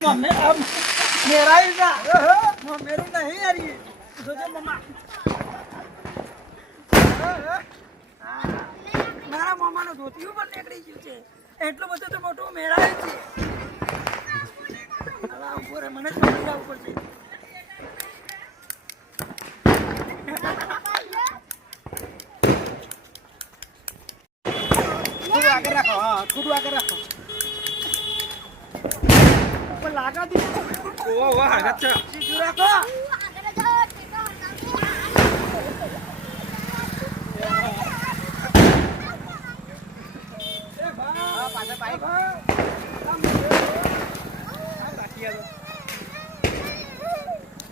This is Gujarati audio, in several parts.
मेरा ही था मेरू नहीं यार ये सोचे मम्मा મારા મામાનો ધોતિયું પણ નીકળી ગયું છે એટલો બધો તો મોટો મેળાય છે અલા ઉપર મને જ પકડી જવું પડશે થોડું આગળ રાખો હા થોડું આગળ રાખો ઉપર લાગા દીધું ઓહ વાહ અચ્છા સીધું રાખો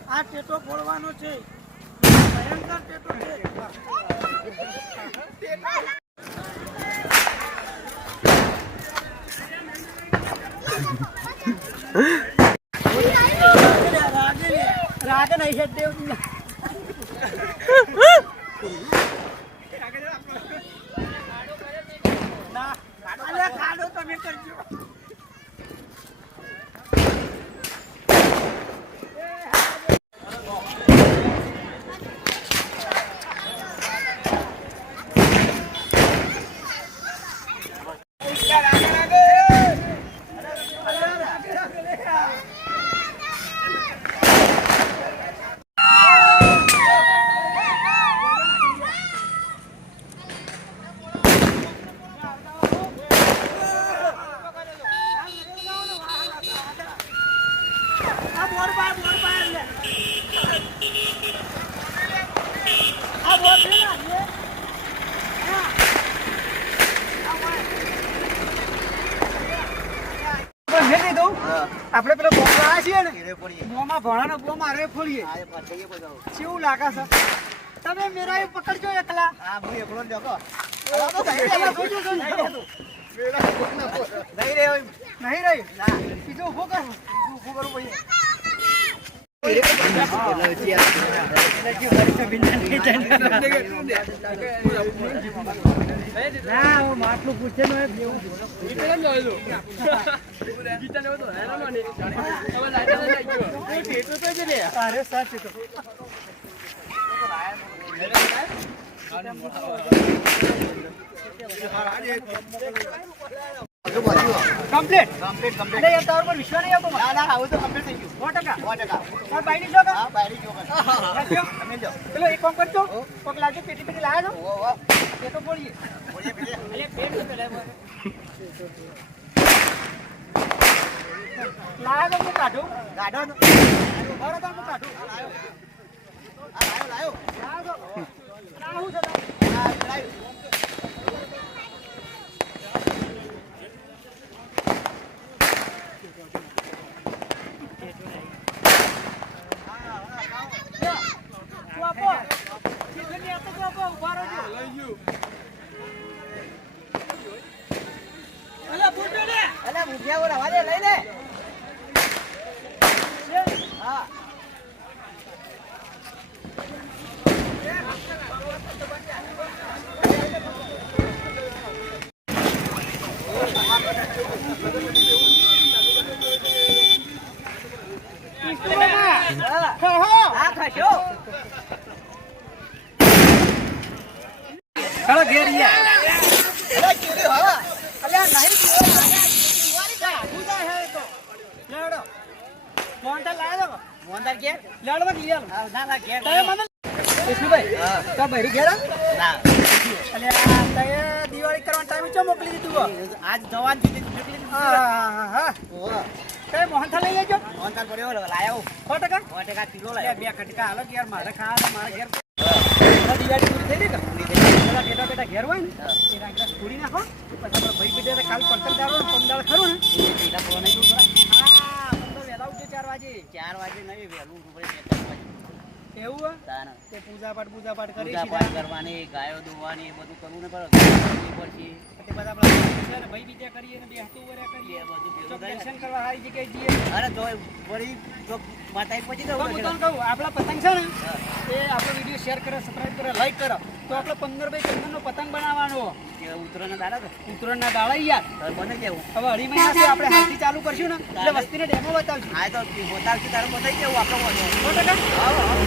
આ ટેટો ફોડવાનો છે ભયંકર ટેટો છે રાગ નહીં છે દેવ ના ખાડો તમે કરજો આપણે પેલો બોમ્બ લાવ્યા છીએ ને બોમાં ભણાનો બોમ્બ મારે ફોડીએ કેવું લાગે છે તમે મેરા એ પકડજો એકલા હા હું એકલો જ જગો નહીં રહી ના બીજો ઉભો કર ઉભો કરું ભાઈ ના હું માટલું પૂછે ને અરે સાચું તો કમ્પ્લીટ એટલે એ તાર પર વિશ્વાસ નહીં આવતો ના ના આવું તો કમ્પ્લીટ થઈ ગયું 100% બાયડી જો હા બાયડી જો તમે જો પેલો એક કામ કરજો કોક લાગે પેટી લાયા છો ઓ એ તો બોલીએ અરે પેટ તો પેલા લાયા તો કાઢો બરો તો કાઢો લાયો લાવું છે લાયો લઈ લે હા ખરો ઘેર દિવાળી કરવાનો ટાઈમ ચો મોકલી દીધું આજ જવાન મોહનથાળ લઈ લેજો મોહનથાળ પડ્યો લાયો 100% કિલો લાયો 2 કટકા હાલો યાર મારે ખાવા મારે ઘેર દિવાળી પૂરી થઈ ગઈ કે પેલા બેટા ઘેર હોય ને એ રાંગડા છોડી નાખો પછી આપણે ભાઈ બેટા કાલ પડતર દારો પમદાળ ખરું ને બેટા ફોન આવી ગયો હા તો વેલા ઉઠજો 4 વાગે નહીં વેલું એવું તે પૂજા પાઠ કરી કરવાની ગાયો દોવાની બધું કરવું ને પડે તે બધા આપણે ભાઈ બીજા કરીએ ને બે હતો વરા કરીએ બધું દર્શન કરવા હારી જગ્યાએ જઈએ અરે તો વળી તો માતાઈ પછી તો હું તને કહું આપણા પતંગ છે ને એ આપણો વિડિયો શેર કરો સબસ્ક્રાઇબ કરો લાઈક કરો તો આપણે 15 બાય 15 નો પતંગ બનાવવાનો ઉતરાના દાડા તો ઉત્તરાયણના દાડા યાર તારે મને કેવું હવે અઢી મહિનાથી આપણે હાલથી ચાલુ કરશું ને એટલે વસ્તીને ડેમો બતાવશું હા તો બતાવશું તારે બતાવી કેવું આપણે 100%?